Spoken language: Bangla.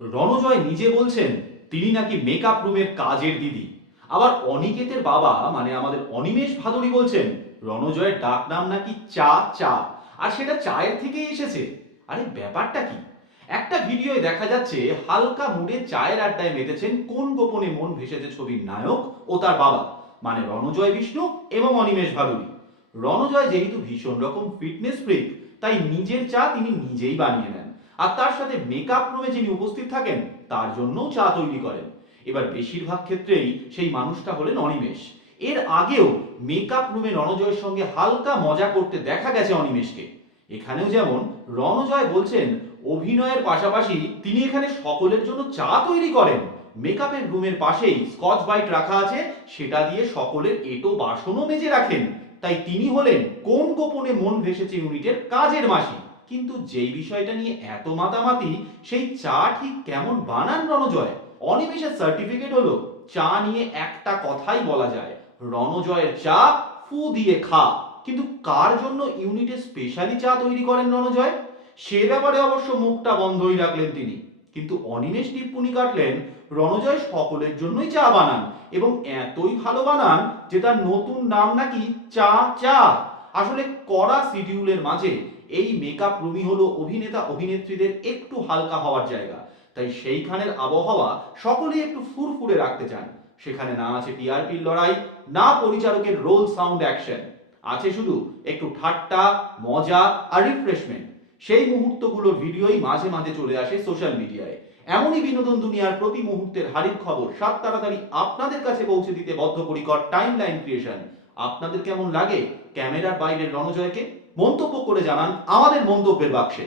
রণজয় নিজে বলছেন, তিনি নাকি মেকআপ রুমের কাজের দিদি। আবার অনিকেতের বাবা মানে আমাদের অনিমেষ ভাদুরী বলছেন, রণজয়ের ডাক নাম নাকি চা চা আর সেটা চায়ের থেকেই এসেছে। আরে, ব্যাপারটা কি? একটা ভিডিওয় দেখা যাচ্ছে, হালকা মুডে চায়ের আড্ডায় মেতেছেন কোন গোপনে মন ভেসেছে ছবির নায়ক ও তার বাবা মানে রণজয় বিষ্ণু এবং অনিমেষ ভাদুরী। রণজয় যেহেতু ভীষণ রকম ফিটনেস ফ্রিক তাই নিজের চা তিনি নিজেই বানিয়ে নেন। আর তার সাথে মেকআপ রুমে যিনি উপস্থিত থাকেন, তার জন্যও চা তৈরি করেন। এবার বেশিরভাগ ক্ষেত্রেই সেই মানুষটা হলেন অনিমেষ। এর আগেও মেকআপ রুমে রণজয়ের সঙ্গে হালকা মজা করতে দেখা গেছে অনিমেষকে। এখানেও যেমন রণজয় বলছেন, অভিনয়ের পাশাপাশি তিনি এখানে সকলের জন্য চা তৈরি করেন। মেকআপের রুমের পাশেই স্কচ বাইট রাখা আছে, সেটা দিয়ে সকলের এটো বাসনও মেজে রাখেন। তাই তিনি হলেন কোন গোপনে মন ভেসেছে ইউনিটের কাজের মাসি। কিন্তু যেই বিষয়টা নিয়ে এত মাতামাতি, সেই চা ঠিক কেমন বানান রণজয়? অনিমেষের সার্টিফিকেট হলো, চা নিয়ে একটা কথাই বলা যায়, রণজয়ের চা ফু দিয়ে খা। কিন্তু কার জন্য ইউনিটে স্পেশালি চা তৈরি করেন রণজয়? সে ব্যাপারে অবশ্য মুখটা বন্ধই রাখলেন তিনি। কিন্তু অনিমেষ টিপ্পনি কাটলেন, রণজয় সকলের জন্যই চা বানান এবং এতই ভালো বানান যে তার নতুন নাম নাকি চা চা। আসলে কড়া শিডিউলের মাঝে এই মেকআপ রুমই হলো অভিনেতা অভিনেত্রীদের একটু হালকা হওয়ার জায়গা। তাই সেইখানের আবহাওয়া সকলেই একটু ফুরফুরে রাখতে চান। সেখানে না আছে টিআরপির লড়াই, না পরিচালকের রোল সাউন্ড অ্যাকশন আছে শুধু একটু ঠাট্টা, মজা আর রিফ্রেশমেন্ট সেই মুহূর্তগুলোর ভিডিওই মাঝে মাঝে চলে আসে সোশ্যাল মিডিয়ায় এমনই বিনোদন দুনিয়ার প্রতি মুহূর্তের হারির খবর সাত তাড়াতাড়ি আপনাদের কাছে পৌঁছে দিতে বদ্ধপরিকর টাইম লাইন ক্রিয়েশন আপনাদের কেমন লাগে? ক্যামেরার বাইরের রণজয়কে মন্তব্য করে জানান আমাদের মন্তব্যের বাক্সে।